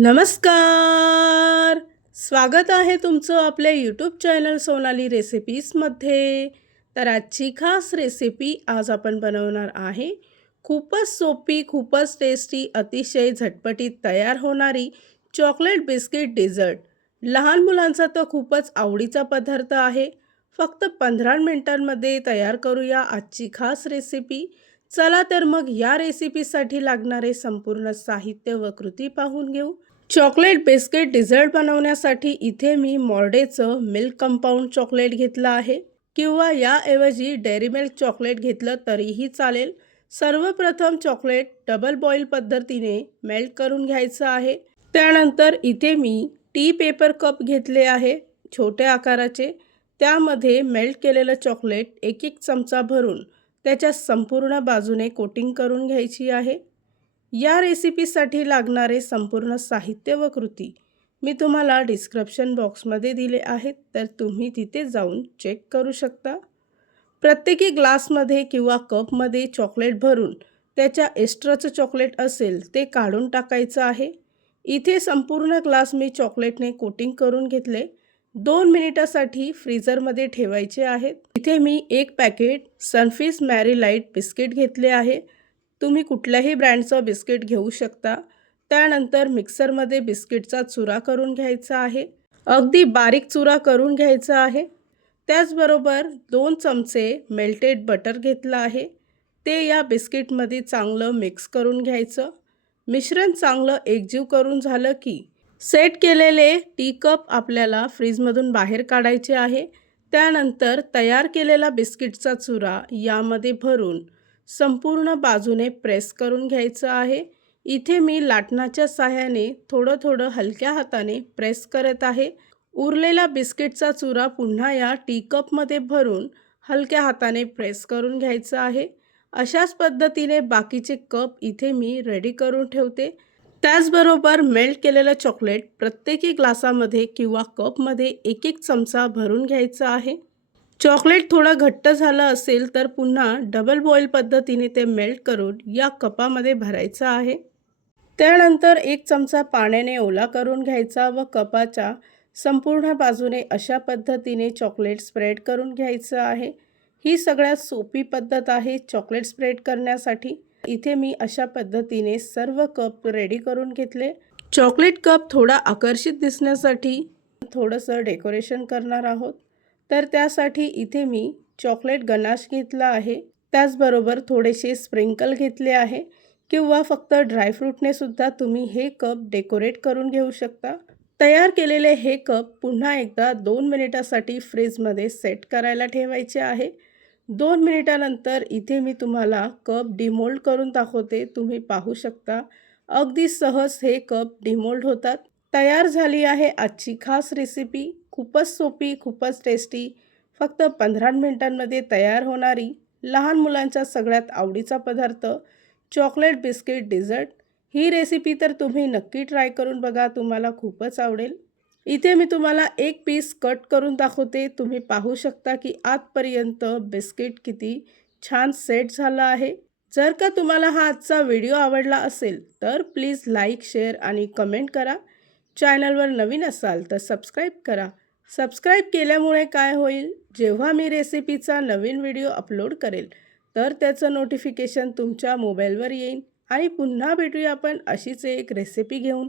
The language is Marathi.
नमस्कार. स्वागत आहे तुमचं आपल्या यूट्यूब चॅनल सोनाली रेसिपीजमध्ये. तर आजची खास रेसिपी आज आपण बनवणार आहे. खूपच सोपी, खूपच टेस्टी, अतिशय झटपटीत तयार होणारी चॉकलेट बिस्किट डेझर्ट. लहान मुलांचा तर खूपच आवडीचा पदार्थ आहे. फक्त 15 मिनिटांमध्ये तयार करूया आजची खास रेसिपी. चला तर मग या रेसिपीसाठी लागणारे संपूर्ण साहित्य व कृती पाहून घेऊ. चॉकलेट बिस्किट डिझर्ट बनवण्यासाठी इथे मी मॉर्डेचं मिल्क कंपाऊंड चॉकलेट घेतलं आहे किंवा याऐवजी डेअरी मिल्क चॉकलेट घेतलं तरीही चालेल. सर्वप्रथम चॉकलेट डबल बॉईल पद्धतीने मेल्ट करून घ्यायचं आहे. त्यानंतर इथे मी टी पेपर कप घेतले आहे छोट्या आकाराचे. त्यामध्ये मेल्ट केलेलं चॉकलेट एक एक चमचा भरून त्याच्या संपूर्ण बाजूने कोटिंग करून घ्यायची आहे. या रेसिपीसाठी लागणारे संपूर्ण साहित्य व कृती मी तुम्हाला डिस्क्रिप्शन बॉक्समध्ये दिले आहेत, तर तुम्ही तिथे जाऊन चेक करू शकता. प्रत्येकी ग्लासमध्ये किंवा कपमध्ये चॉकलेट भरून त्याच्या एक्स्ट्राचं चॉकलेट असेल ते काढून टाकायचं आहे. इथे संपूर्ण ग्लास मी चॉकलेटने कोटिंग करून घेतले. 2 मिनिटासाठी फ्रीझरमध्ये ठेवायचे आहेत. इथे मी एक पॅकेट सनफिश मॅरी लाईट बिस्किट घेतले आहे. तुम्ही कुठल्याही ब्रँडचं बिस्किट घेऊ शकता. त्यानंतर मिक्सरमध्ये बिस्किटचा चुरा करून घ्यायचा आहे. अगदी बारीक चुरा करून घ्यायचा आहे. त्याचबरोबर 2 चमचे मेल्टेड बटर घेतलं आहे. ते या बिस्किटमध्ये चांगलं मिक्स करून घ्यायचं. मिश्रण चांगलं एकजीव करून झालं की सेट केलेले टी कप आपल्याला फ्रीजमधून बाहेर काढायचे आहे. त्यानंतर तयार केलेला बिस्किटचा चुरा यामध्ये भरून संपूर्ण बाजूने प्रेस करून घ्यायचं आहे. इथे मी लाटण्याच्या साहाय्याने थोडं थोडं हलक्या हाताने प्रेस करत आहे. उरलेला बिस्किटचा चुरा पुन्हा या टी कपमध्ये भरून हलक्या हाताने प्रेस करून घ्यायचं आहे. अशाच पद्धतीने बाकीचे कप इथे मी रेडी करून ठेवते. त्याचबरोबर मेल्ट केलेलं चॉकलेट प्रत्येकी ग्लासामध्ये किंवा कपमध्ये एक एक चमचा भरून घ्यायचं आहे. चॉकलेट थोडं घट्ट झालं असेल तर पुन्हा डबल बॉईल पद्धतीने ते मेल्ट करून या कपामध्ये भरायचं आहे. त्यानंतर 1 चमचा पाण्याने ओला करून घ्यायचा व कपाच्या संपूर्ण बाजूने अशा पद्धतीने चॉकलेट स्प्रेड करून घ्यायचं आहे. ही सगळ्यात सोपी पद्धत आहे चॉकलेट स्प्रेड करण्यासाठी. इथे मी अशा पद्धतीने सर्व कप रेडी करून घेतले. चॉकलेट कप थोडा आकर्षित दिसण्यासाठी थोडंसं डेकोरेशन करणार आहोत. तर त्यासाठी इथे मी चॉकलेट गनाश घेतला आहे. त्याचबरोबर थोडेसे स्प्रिंकल घेतले आहे किंवा फक्त ड्रायफ्रूटने सुद्धा तुम्ही हे कप डेकोरेट करून घेऊ शकता. तयार केलेले हे कप पुन्हा एकदा 2 मिनिटासाठी फ्रीजमध्ये सेट करायला ठेवायचे आहे. 2 मिनिटानंतर इथे मी तुम्हाला कप डिमोल्ड करून दाखवते. तुम्ही पाहू शकता अगदी सहज हे कप डिमोल्ड होतात. तयार झाली आहे आजची खास रेसिपी. खूपच सोपी, खूपच टेस्टी, फक्त 15 मिनिटांमध्ये तयार होणारी लहान मुलांच्या सगळ्यात आवडीचा पदार्थ चॉकलेट बिस्किट डेझर्ट. ही रेसिपी तर तुम्ही नक्की ट्राय करून बघा, तुम्हाला खूपच आवडेल. इथे मी तुम्हाला एक पीस कट करून दाखवते. तुम्ही पाहू शकता की आतपर्यंत बिस्किट किती छान सेट झालं आहे. जर का तुम्हाला हा आजचा व्हिडिओ आवडला असेल तर प्लीज लाईक, शेअर आणि कमेंट करा. चॅनलवर नवीन असाल तर सबस्क्राईब करा. सबस्क्राईब केल्यामुळे काय होईल, जेव्हा मी रेसिपीचा नवीन व्हिडिओ अपलोड करेल तर त्याचं नोटिफिकेशन तुमच्या मोबाईलवर येईल. आणि पुन्हा भेटूया आपण अशीच एक रेसिपी घेऊन.